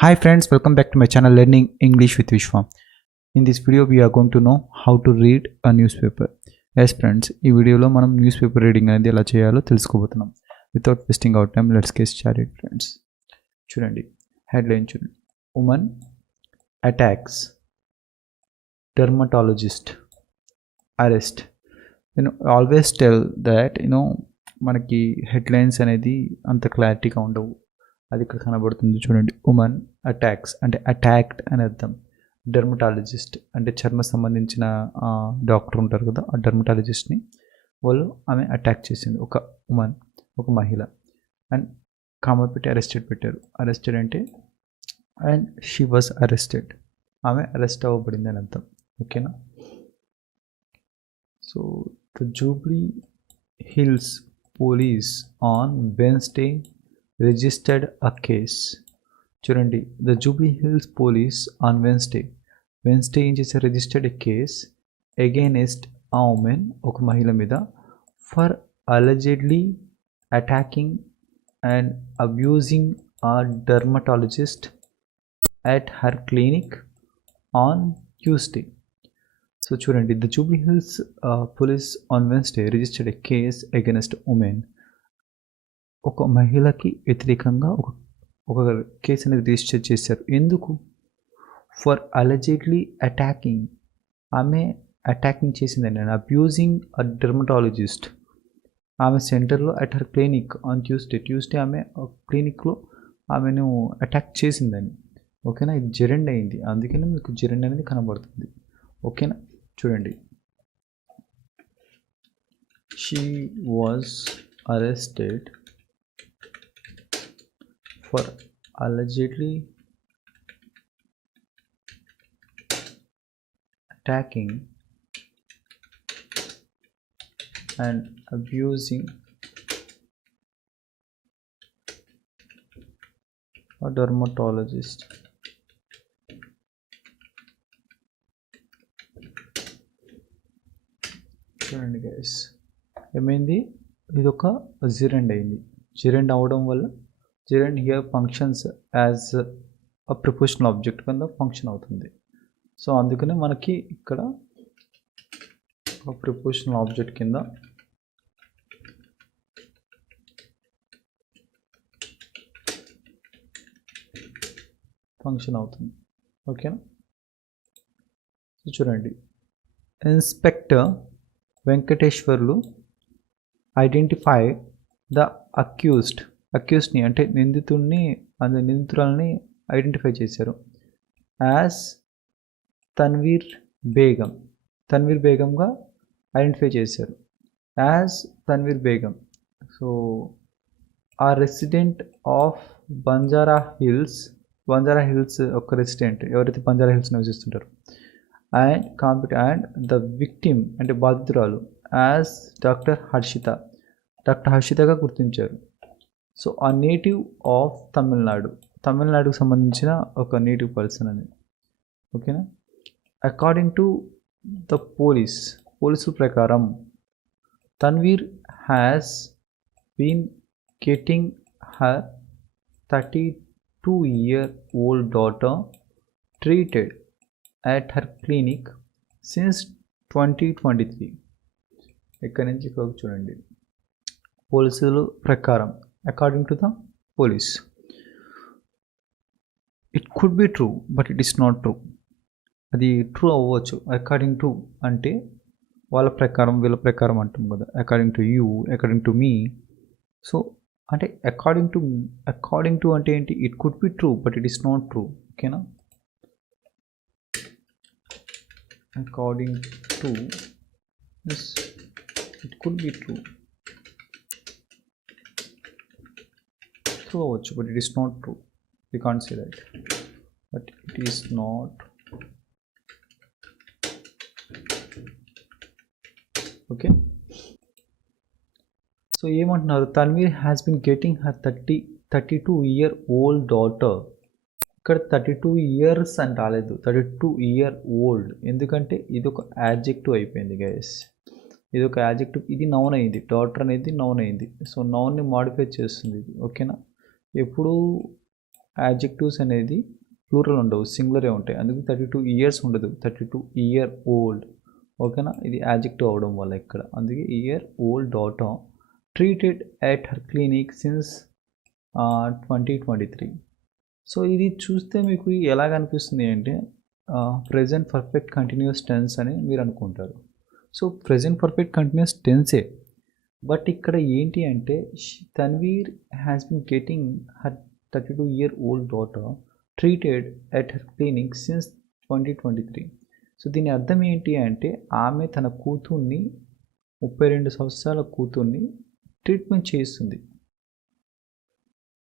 Hi friends, welcome back to my channel Learning English with Vishwa. In this video we are going to know how to read a newspaper. Yes friends ఈ వీడియోలో మనం news paper reading అనేది ఎలా చేయాలో తెలుసుకోబోతున్నాం. Without wasting out time let's get started friends చూడండి headline చూడండి. Women attacks dermatologist arrest నేను always tell that you know మనకి హెడ్లైన్స్ అనేది అంత క్లారిటీగా ఉండవు. అది ఇక్కడ కనబడుతుంది చూడండి. ఉమెన్ అటాక్స్ అంటే అటాక్డ్ అని అర్థం. డెర్మటాలజిస్ట్ అంటే చర్మ సంబంధించిన డాక్టర్ ఉంటారు కదా ఆ డెర్మటాలజిస్ట్ని వాళ్ళు ఆమె అటాక్ చేసింది. ఒక ఉమెన్ ఒక మహిళ. అండ్ కామ పెట్టి అరెస్టెడ్ పెట్టారు. అరెస్టెడ్ అంటే అండ్ షీ వాజ్ అరెస్టెడ్. ఆమె అరెస్ట్ అవ్వబడింది అని అర్థం. ఓకేనా? So the Jubilee Hills police on Wednesday registered a case చూడండి the Jubilee Hills police on Wednesday Wednesday ఏం చేశారు registered a case against a women ఒక మహిళ మీద for allegedly attacking and abusing a dermatologist at her clinic on Tuesday so చూడండి the Jubilee Hills police on Wednesday registered a case against women ఒక మహిళకి వ్యతిరేకంగా ఒక ఒక కేసు అనేది రిజిస్టర్ చేశారు. ఎందుకు? ఫర్ అలజెడ్లీ అటాకింగ్ ఆమె అటాకింగ్ చేసిందండి. అండ్ అబ్యూజింగ్ అ డెర్మటాలజిస్ట్ ఆమె సెంటర్లో at her clinic on Tuesday Tuesday ఆమె క్లినిక్లో ఆమెను అటాక్ చేసిందని ఓకేనా? ఇది జెరెండ్ అయింది. అందుకనే మీకు జెరెండ్ అనేది కనబడుతుంది. ఓకేనా? చూడండి. She was arrested for allegedly attacking and abusing a dermatologist. చూడండి గైస్ ఏమైంది ఇది ఒక జిరెండ్ అయింది జిరెండ్ అవడం వల్ల gerund here functions as a prepositional object కింద ఫంక్షన్ అవుతుంది. సో అందుకనే మనకి ఇక్కడ ప్రిపోషనల్ ఆబ్జెక్ట్ కింద ఫంక్షన్ అవుతుంది. ఓకేనా సో చూడండి. Inspector Venkateswarlu identify the accused అక్యూస్ని అంటే నిందితుడిని అందు నిందితురాలని ఐడెంటిఫై చేశారు. యాజ్ తన్వీర్ బేగం. తన్వీర్ బేగంగా ఐడెంటిఫై చేశారు. యాజ్ తన్వీర్ బేగం. సో ఆ రెసిడెంట్ ఆఫ్ బంజారా హిల్స్ బంజారా హిల్స్ ఒక రెసిడెంట్ ఎవరైతే Banjara Hills నివసిస్తుంటారు. And complaint and the victim అంటే బాధితురాలు యాజ్ డాక్టర్ హర్షిత. డాక్టర్ హర్షితగా గుర్తించారు. సో ఆ నేటివ్ ఆఫ్ తమిళనాడు తమిళనాడుకు సంబంధించిన ఒక నేటివ్ పర్సన్ అని ఓకేనా according to the police police ప్రకారం Tanveer has been getting her thirty two year old daughter treated at her clinic since twenty twenty three ఇక్కడి నుంచి ఇక్కడికి చూడండి. పోలీసులు ప్రకారం. According to the police it could be true but it is not true అది true అవ్వచ్చు. According to అంటే వాళ్ళ ప్రకారం వీళ్ళ ప్రకారం అంటాం కదా. According to you according to me so అంటే అకార్డింగ్ టు అకార్డింగ్ టు అంటే ఏంటి? It could be true but it is not true ఓకేనా according to it could be true true అవ్వచ్చు but it is not true you can't see that but it is not okay so ఏమంటున్నారు? Tanveer has been getting her thirty thirty two year old daughter ఇక్కడ thirty two years అని రాలేదు. Thirty two year old ఎందుకంటే ఇది ఒక adjective అయిపోయింది guys ఇది ఒక యాడ్జెక్టివ్ ఇది నౌన్ అయింది. డాటర్ అనేది నౌన్ అయింది. సో నౌన్ని మాడిఫై చేస్తుంది. ఇది ఓకేనా ఎప్పుడూ యాడ్జెక్టివ్స్ అనేది ప్లూరల్ ఉండవు సింగులరే ఉంటాయి. అందుకు థర్టీ టూ ఇయర్స్ ఉండదు. థర్టీ టూ ఇయర్ ఓల్డ్ ఓకేనా? ఇది యాజెక్టివ్ అవడం వల్ల ఇక్కడ. అందుకే year old daughter treated at her clinic since twenty twenty three so ఇది చూస్తే మీకు ఎలా కనిపిస్తుంది అంటే ప్రజెంట్ పర్ఫెక్ట్ కంటిన్యూస్ టెన్స్ అని మీరు అనుకుంటారు. సో ప్రజెంట్ పర్ఫెక్ట్ కంటిన్యూస్ టెన్సే బట్ ఇక్కడ ఏంటి అంటే Tanveer has been getting her thirty two year old daughter treated at her clinic since twenty twenty three so దీని అర్థం ఏంటి అంటే ఆమె తన కూతుర్ని ముప్పై రెండు సంవత్సరాల కూతుర్ని ట్రీట్మెంట్ చేస్తుంది.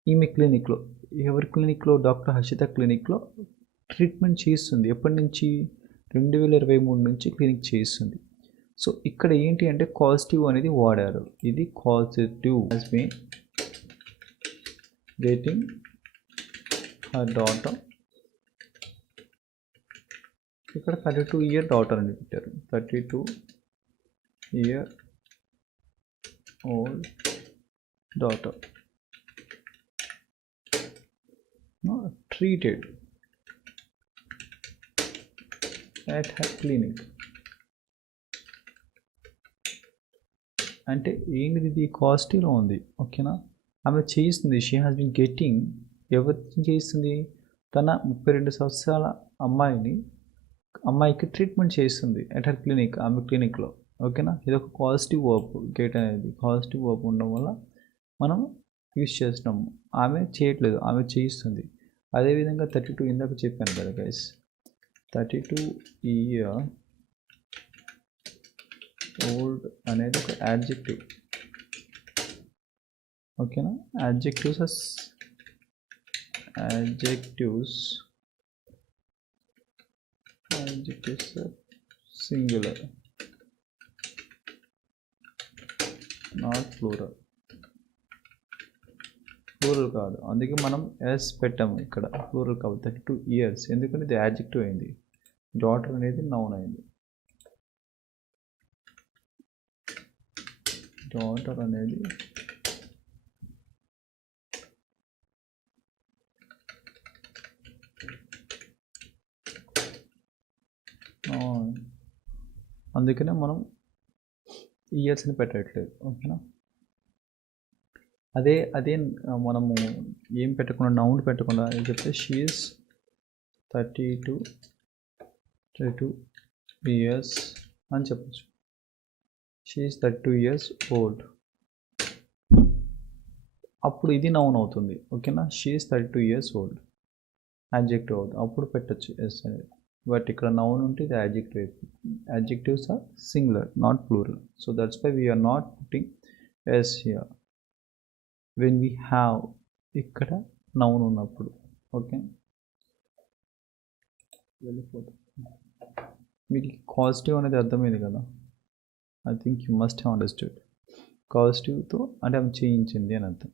ఈమె క్లినిక్లో ఎవరి క్లినిక్లో డాక్టర్ హర్షిత క్లినిక్లో ట్రీట్మెంట్ చేస్తుంది. ఎప్పటి నుంచి? రెండు వేల ఇరవై మూడు నుంచి క్లినిక్ చేస్తుంది. సో ఇక్కడ ఏంటి అంటే కాజిటివ్ అనేది వాడారు. ఇది causative has been getting her daughter ఇక్కడ థర్టీ టూ ఇయర్ డాటర్ అని పెట్టారు. Thirty two year old daughter treated at her clinic. అంటే ఏంటిది? ఇది కాస్టివ్లో ఉంది. ఓకేనా ఆమె చేయిస్తుంది. షీ హాస్ బిన్ గెట్టింగ్ ఎవరిని చేయిస్తుంది. తన ముప్పై రెండు సంవత్సరాల అమ్మాయిని అమ్మాయికి ట్రీట్మెంట్ చేస్తుంది అట్ హర్ క్లినిక్ ఆమె క్లినిక్లో ఓకేనా ఇది ఒక పాజిటివ్ వర్క్ గేట్ అనేది. పాజిటివ్ వర్క్ ఉండడం వల్ల మనం యూస్ చేస్తున్నాము ఆమె చేయట్లేదు. ఆమె చేయిస్తుంది. అదేవిధంగా థర్టీ టూ ఇందాక చెప్పాను కదా guys thirty two year old అనేది ఒక యాడ్జెక్టివ్ ఓకేనా adjectives adjectives adjectives singular not plural plural కాదు. అందుకే మనం ఎస్ పెట్టాము ఇక్కడ. ప్లూరల్ కాదు థర్టీ టూ ఇయర్స్ ఎందుకంటే ఇది యాడ్జెక్టివ్ అయింది. డాటర్ అనేది నౌన్ అయింది. డాటర్ అనేది అందుకనే మనం ఇయర్స్ని పెట్టట్లేదు ఓకేనా? అదే అదే మనము ఏం పెట్టకుండా నౌన్ పెట్టకుండా ఏం చెప్తే she is thirty two thirty two years అని చెప్పచ్చు. She is thirty two years old అప్పుడు ఇది నౌన్ అవుతుంది ఓకేనా? She is thirty two years old adjective అవుతుంది. అప్పుడు పెట్టచ్చు ఎస్ అనేది బట్ ఇక్కడ నౌన్ ఉంటే ఇది adjective adjectives are singular not plural so that's why we are not putting S here when we have ఇక్కడ నౌన్ ఉన్నప్పుడు ఓకే? వెళ్ళిపోతుంది మీకు కాజిటివ్ అనేది అర్థమైంది కదా? I think you must have understood కాజిటివ్తో అంటే ఆమె చేయించింది అని అర్థం.